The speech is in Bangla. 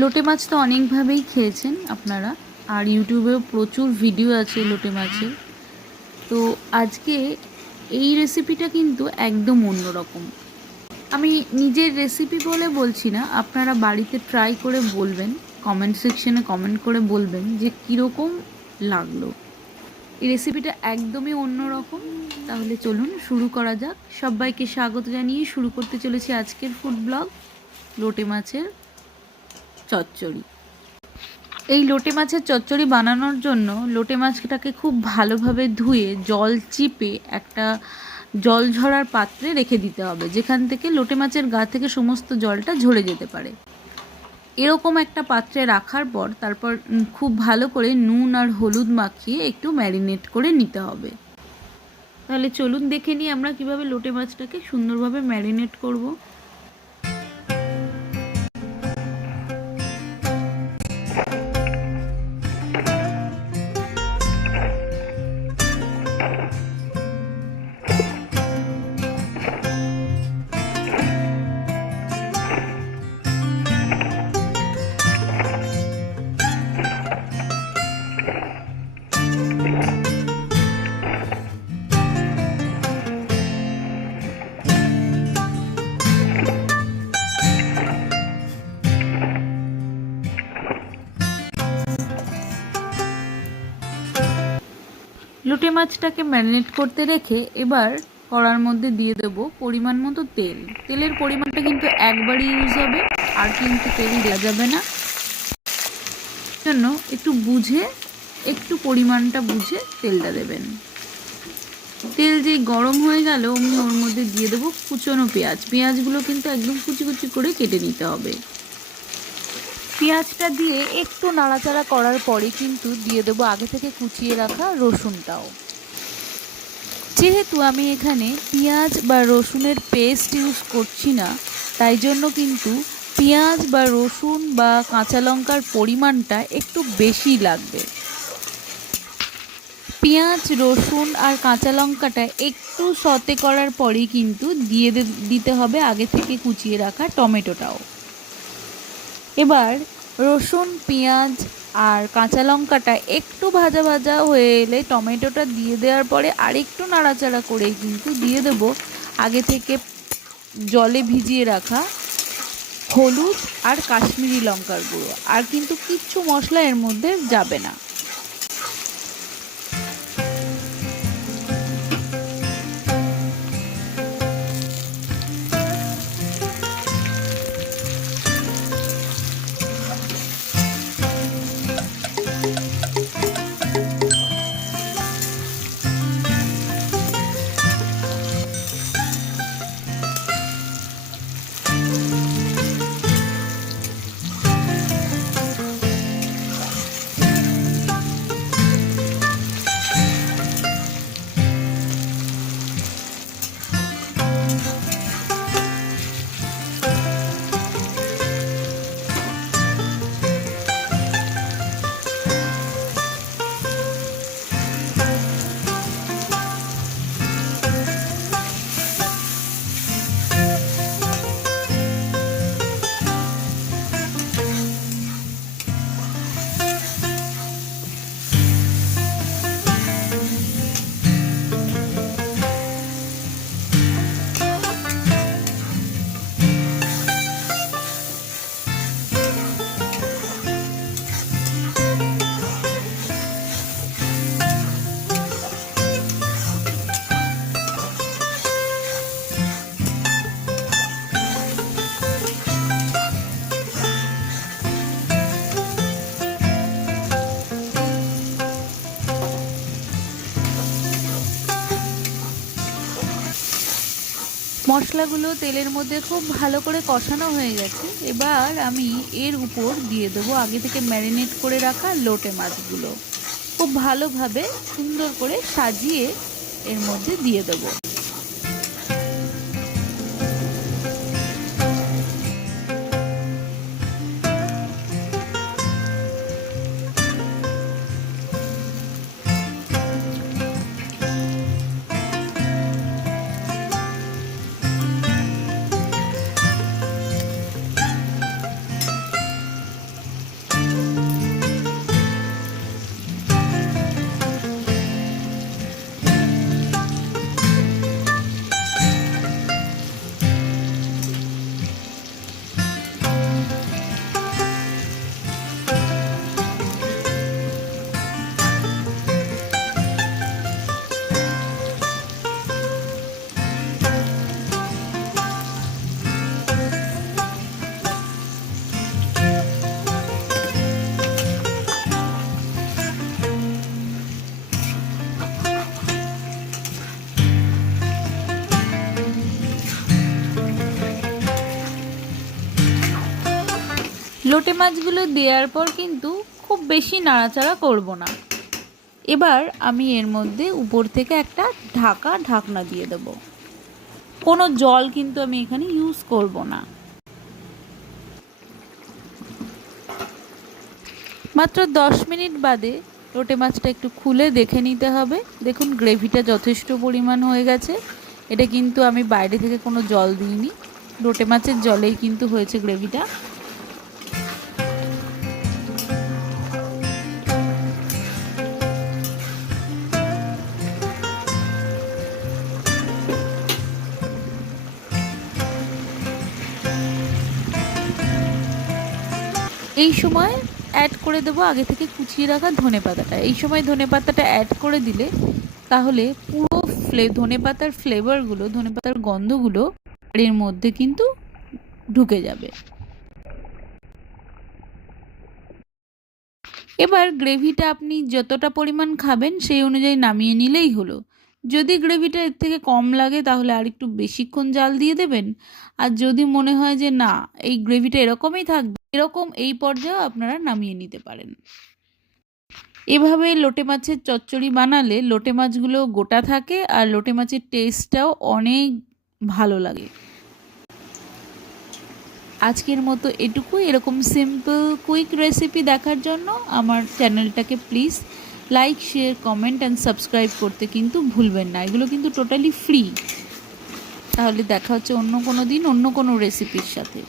লোটে মাছ তো অনেকভাবেই খেয়েছেন আপনারা, আর ইউটিউবেও প্রচুর ভিডিও আছে লোটে মাছের। তো আজকে এই রেসিপিটা কিন্তু একদম অন্যরকম। আমি নিজের রেসিপি বলে বলছি না, আপনারা বাড়িতে ট্রাই করে বলবেন, কমেন্ট সেকশনে কমেন্ট করে বলবেন যে কীরকম লাগলো। এই রেসিপিটা একদমই অন্যরকম। তাহলে চলুন শুরু করা যাক। সবাইকে স্বাগত জানিয়ে শুরু করতে চলেছি আজকের ফুড ব্লগ, লোটে মাছের চচ্চড়ি। এই লোটে মাছের চচ্চড়ি বানানোর জন্য লোটে মাছটাকে খুব ভালোভাবে ধুয়ে জল চিপে একটা জল ঝরার পাত্রে রেখে দিতে হবে, যেখান থেকে লোটে মাছের গা থেকে সমস্ত জলটা ঝরে যেতে পারে। এরকম একটা পাত্রে রাখার পর তারপর খুব ভালো করে নুন আর হলুদ মাখিয়ে একটু ম্যারিনেট করে নিতে হবে। তাহলে চলুন দেখে নিই আমরা কিভাবে লোটে মাছটাকে সুন্দরভাবে ম্যারিনেট করব। লোটে মাছটাকে ম্যারিনেট করতে রেখে এবার কড়ার মধ্যে দিয়ে দেব পরিমাণ মতো তেল। তেলের পরিমাণটা কিন্তু একবারই ইউজ হবে, আর কিন্তু তেল দেওয়া যাবে না। জন্য একটু পরিমাণটা বুঝে তেলটা দেবেন। তেল যেই গরম হয়ে গেল অমনি ওর মধ্যে দিয়ে দেবো কুচনো পেঁয়াজ। পেঁয়াজগুলো কিন্তু একদম কুচি কুচি করে কেটে নিতে হবে। পেঁয়াজটা দিয়ে একটু নাড়াচাড়া করার পরে কিন্তু দিয়ে দেবো আগে থেকে কুচিয়ে রাখা রসুনটাও। যেহেতু আমি এখানে পেঁয়াজ বা রসুনের পেস্ট ইউজ করছি না, তাই জন্য কিন্তু পেঁয়াজ বা রসুন বা কাঁচা লঙ্কার পরিমাণটা একটু বেশি লাগবে। পেঁয়াজ, রসুন আর কাঁচা লঙ্কাটা একটু সতে করার পরেই কিন্তু দিতে হবে আগে থেকে কুচিয়ে রাখা টমেটোটাও। এবার রসুন, পেঁয়াজ আর কাঁচা লঙ্কাটা একটু ভাজা ভাজা হয়ে এলে টমেটোটা দিয়ে দেওয়ার পরে আরেকটু নাড়াচাড়া করে কিন্তু দিয়ে দেব আগে থেকে জলে ভিজিয়ে রাখা হলুদ আর কাশ্মীরি লঙ্কার গুঁড়ো। আর কিন্তু কিচ্ছু মশলা এর মধ্যে যাবে না। মশলাগুলো তেলের মধ্যে খুব ভালো করে কষানো হয়ে গেছে। এবার আমি এর উপর দিয়ে দেবো আগে থেকে ম্যারিনেট করে রাখা লোটে মাছগুলো। খুব ভালোভাবে সুন্দর করে সাজিয়ে এর মধ্যে দিয়ে দেবো। লোটে মাছগুলো দেওয়ার পর কিন্তু খুব বেশি নাড়াচাড়া করব না। এবার আমি এর মধ্যে উপর থেকে একটা ঢাকনা দিয়ে দেব। কোনো জল কিন্তু আমি এখানে ইউজ করব না। মাত্র 10 মিনিট বাদে লোটে মাছটা একটু খুলে দেখে নিতে হবে। দেখুন গ্রেভিটা যথেষ্ট পরিমাণ হয়ে গেছে। এটা কিন্তু আমি বাইরে থেকে কোনো জল দিইনি, লোটে মাছের জলেই কিন্তু হয়েছে গ্রেভিটা। এই সময় অ্যাড করে দেবো আগে থেকে কুচিয়ে রাখা ধনেপাতাটা। এই সময় ধনেপাতাটা অ্যাড করে দিলে তাহলে পুরো ধনেপাতার ফ্লেভারগুলো, ধনেপাতার গন্ধগুলো এর মধ্যে কিন্তু ঢুকে যাবে। এবার গ্রেভিটা আপনি যতটা পরিমাণ খাবেন সেই অনুযায়ী নামিয়ে নিলেই হলো। যদি গ্রেভিটা এর থেকে কম লাগে তাহলে আর একটু বেশিক্ষণ জাল দিয়ে দেবেন। আর যদি মনে হয় যে না এই গ্রেভিটা এরকমই থাকবে, এরকম এই পর্যায়েও আপনারা নামিয়ে নিতে পারেন। এভাবে লোটে মাছের চচ্চড়ি বানালে লোটে মাছগুলো গোটা থাকে আর লোটে মাছের টেস্টটাও অনেক ভালো লাগে। আজকের মতো এটুকুই। এরকম সিম্পল কুইক রেসিপি দেখার জন্য আমার চ্যানেলটাকে please like, share, comment and subscribe করতে কিন্তু ভুলবেন না। এগুলো কিন্তু টোটালি ফ্রি। তাহলে দেখা হচ্ছে অন্য কোনো দিন অন্য কোনো রেসিপির সাথে।